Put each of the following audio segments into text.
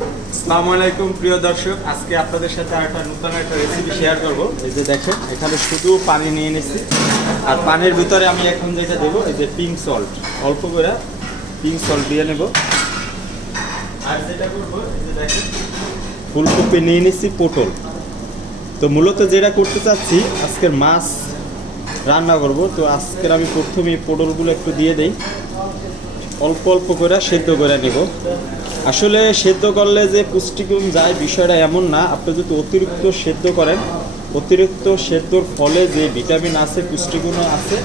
আসসালামু আলাইকুম প্রিয় দর্শক, আজকে আপনাদের সাথে নতুন একটা রেসিপি শেয়ার করব। এই যে দেখেন, এখানে শুধু পানি নিয়ে নিয়েছি, আর পানির ভিতরে আমি এখন যেটা দেবো এই যে পিঙ্ক সল্ট, অল্প করে পিঙ্ক সল্ট দিয়ে নেব। আর যেটা করবো এই যে দেখেন, ফুলকপি নিয়ে নিচ্ছি, পটল। তো মূলত যেটা করতে চাচ্ছি, আজকের মাছ রান্না করব। তো আজকের আমি প্রথমে পটলগুলো একটু দিয়ে দেই, অল্প অল্প করে সেদ্ধ করে নেব। আসলে সেদ্ধ করলে যে পুষ্টিগুণ যায় বিষয়টা এমন না। আপনি যদি অতিরিক্ত সেদ্ধ করেন, অতিরিক্ত সেদ্ধর ফলে যে ভিটামিন আছে, পুষ্টিগুণ আছে,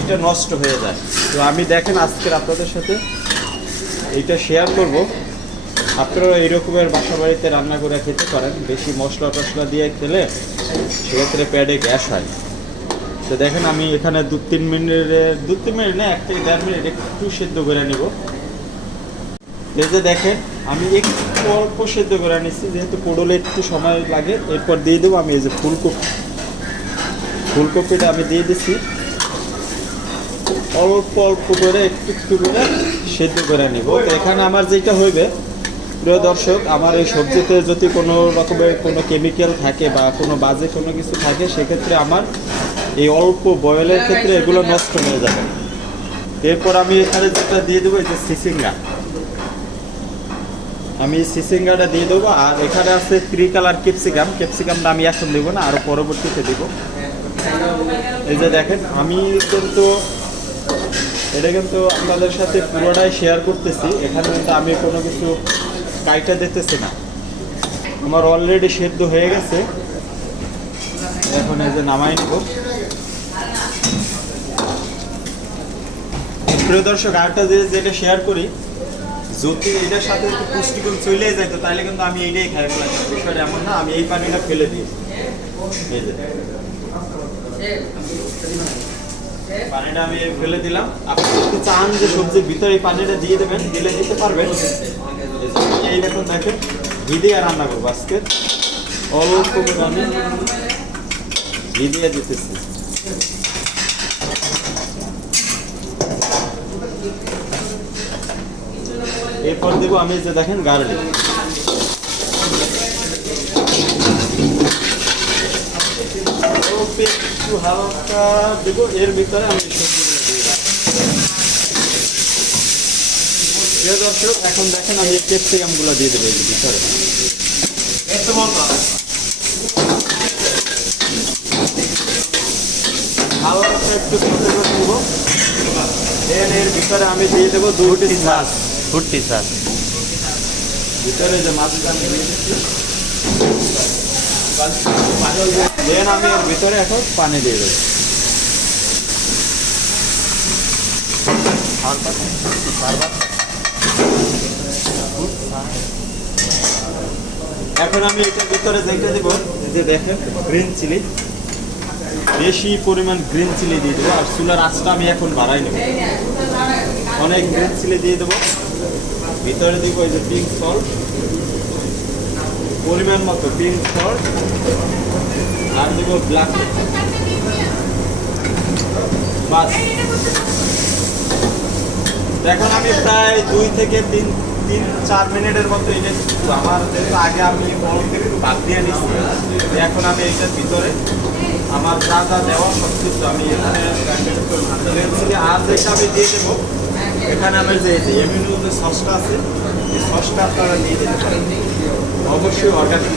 এটা নষ্ট হয়ে যায়। তো আমি দেখেন আজকের আপনাদের সাথে এইটা শেয়ার করব। আপনারা এইরকমের বাসা বাড়িতে রান্না করে খেতে পারেন। বেশি মশলা টশলা দিয়ে খেলে সেক্ষেত্রে পেটে গ্যাস হয়। তো দেখেন আমি এখানে দু তিন মিনিট না, 1 থেকে 1.5 মিনিট একটু সেদ্ধ করে নেব। এই যে দেখেন আমি একটু অল্প সেদ্ধ করে নিচ্ছি, যেহেতু পটলে একটু সময় লাগে। এরপর দিয়ে দেবো আমি এই যে ফুলকপিটা আমি দিয়ে দিচ্ছি, অল্প অল্প করে একটু একটু করে সেদ্ধ করে নেব। তো এখানে আমার যেটা হইবে প্রিয় দর্শক, আমার এই সবজিতে যদি কোনো রকমের কোনো কেমিক্যাল থাকে বা কোনো বাজে কোনো কিছু থাকে, সেক্ষেত্রে আমার এই অল্প বয়েলের ক্ষেত্রে এগুলো নষ্ট হয়ে যাবে। এরপর আমি এখানে যেটা দিয়ে দেবো এই যে সিসিঙ্গা, আমি সিসিঙ্গাটা দিয়ে দেবো। আর এখানে আছে 3 কালার ক্যাপসিকামটা আমি এখন দেবো না, আরও পরবর্তীতে দেবো। এই যে দেখেন আমি এটা কিন্তু আপনাদের সাথে পুরোটাই শেয়ার করতেছি। এখানে কিন্তু আমি কোনো কিছু কাইটা দেখতেছি না, আমার অলরেডি সেদ্ধ হয়ে গেছে। এখন এই যে নামাই নেব। প্রিয় দর্শক, আরেকটা যেটা শেয়ার করি, যদি এটার সাথে একটু পুষ্টিগুণ চলে যায় তো তাহলে কিন্তু আমি এইটাই খাই ফেলাম। বিষয়টা এমন না আমি এই পানিটা ফেলে দিই। এই যে পানিটা আমি ফেলে দিলাম। আপনি যদি চান যে সবজির ভিতরে এই পানিটা দিয়ে দেবেন, দিলে দিতে পারবেন। এই দেখুন, দেখেন ঘি দিয়ে রান্না করবো আজকে। অল্প করে আমি ঘি দিয়ে দিতেছি। এরপর দেবো আমি যে দেখেন গার্লিক, একটু হালকা দেবো। এর ভিতরে আমি সবজিগুলো দিয়ে দেবো। প্রিয় দর্শক, এখন দেখেন আমি ক্যাপসিকামগুলো দিয়ে দেবো এর ভিতরে। হালকা একটু সবজি করে দেবো। এর ভিতরে আমি দিয়ে দেবো দুটি মাছ, ভিতরে যে মাছটা আমি দিয়ে দিচ্ছি। দেন আমি এর ভিতরে এখন পানি দিয়ে দেবো। এখন আমি এটার ভিতরে যেটা দেবো যে দেখেন গ্রিন চিলি, বেশি পরিমাণ গ্রিন চিলি দিয়ে দেবো। আর চুলার আঁচটা আমি এখন বাড়াই নেব, অনেক গ্রিন চিলি দিয়ে দেবো। ভিতরে দিব এই যে পিঙ্ক সল্ট, পরিমাণ মতো পিঙ্ক সল্ট, আর দেবো ব্ল্যাক বাস। এখন আমি প্রায় 2 থেকে 3-4 মিনিটের মতো এটা আমার যেহেতু আগে আমি অল্প একটু বাদ দিয়ে নিচ্ছি, এখন আমি এইটার ভিতরে আমার যা যা দেওয়া সব কিছু আমি এখানে আর যেটা আমি দিয়ে দেবো। এখানে আমার যে এমনি যে সসটা আছে, এই সসটা আপনারা দিয়ে দিতে পারেন, অবশ্যই অর্গানিক।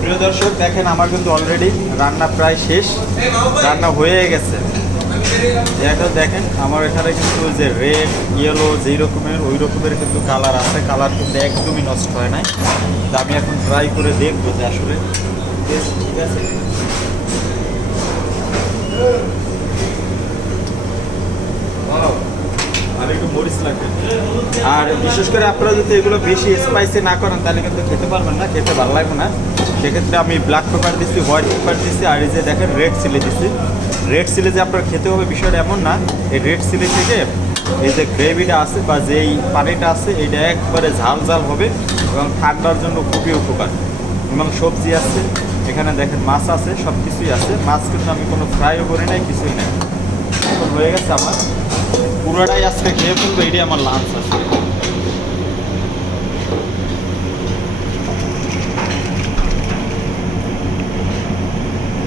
প্রিয় দর্শক, দেখেন আমার কিন্তু অলরেডি রান্না প্রায় শেষ, রান্না হয়ে গেছে। এটা দেখেন আমার এখানে কিন্তু যে রেড ইয়েলো যেই রকমের ওই রকমের কিন্তু কালার আছে, কালার কিন্তু একদমই নষ্ট হয় নাই। তো আমি এখন ট্রাই করে দেখবো যে আসলে ঠিক আছে। আর একটু মরিচ লাগবে। আর বিশেষ করে আপনারা যদি এগুলো বেশি স্পাইসি না করেন তাহলে কিন্তু খেতে পারবেন না, খেতে ভালো লাগবে না। সেক্ষেত্রে আমি ব্ল্যাক পেপার দিচ্ছি, হোয়াইট পেপার দিচ্ছি, আর এই যে দেখেন রেড চিলি দিচ্ছি। রেড চিলি যে আপনার খেতে হবে বিষয়টা এমন না। এই রেড চিলি থেকে এই যে গ্রেভিটা আছে বা যেই পানিটা আছে এটা একবারে ঝাল ঝাল হবে এবং ঠান্ডার জন্য খুবই উপকার। এবং সবজি আছে এখানে দেখেন মাছ আছে, সব কিছুই আছে। মাছ কিন্তু আমি কোনো ফ্রাইও করি নাই, কিছুই নাই। এখন হয়ে গেছে আমার পুরোটাই আজকে খেয়ে ফেলবো, এটাই আমার লাঞ্চ আছে।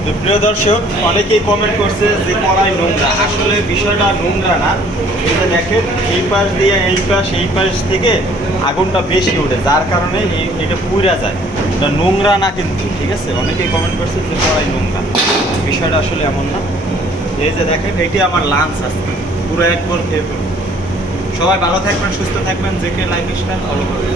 তো প্রিয় দর্শক, অনেকেই কমেন্ট করছে যে কড়াই নোংরা। আসলে বিষয়টা নোংরা না, এটা দেখেন এই পাশ দিয়ে এই পাশ থেকে আগুনটা বেশি ওঠে, যার কারণে এটা পুড়া যায়। এটা নোংরা না কিন্তু, ঠিক আছে? অনেকেই কমেন্ট করছে যে কড়াই নোংরা, বিষয়টা আসলে এমন না। এই যে দেখেন, এটি আমার লাঞ্চ আজকে পুরো একবার খেয়ে ফেলবো। সবাই ভালো থাকবেন, সুস্থ থাকবেন, যে কে লাইফ স্টাইল ফলো করবেন।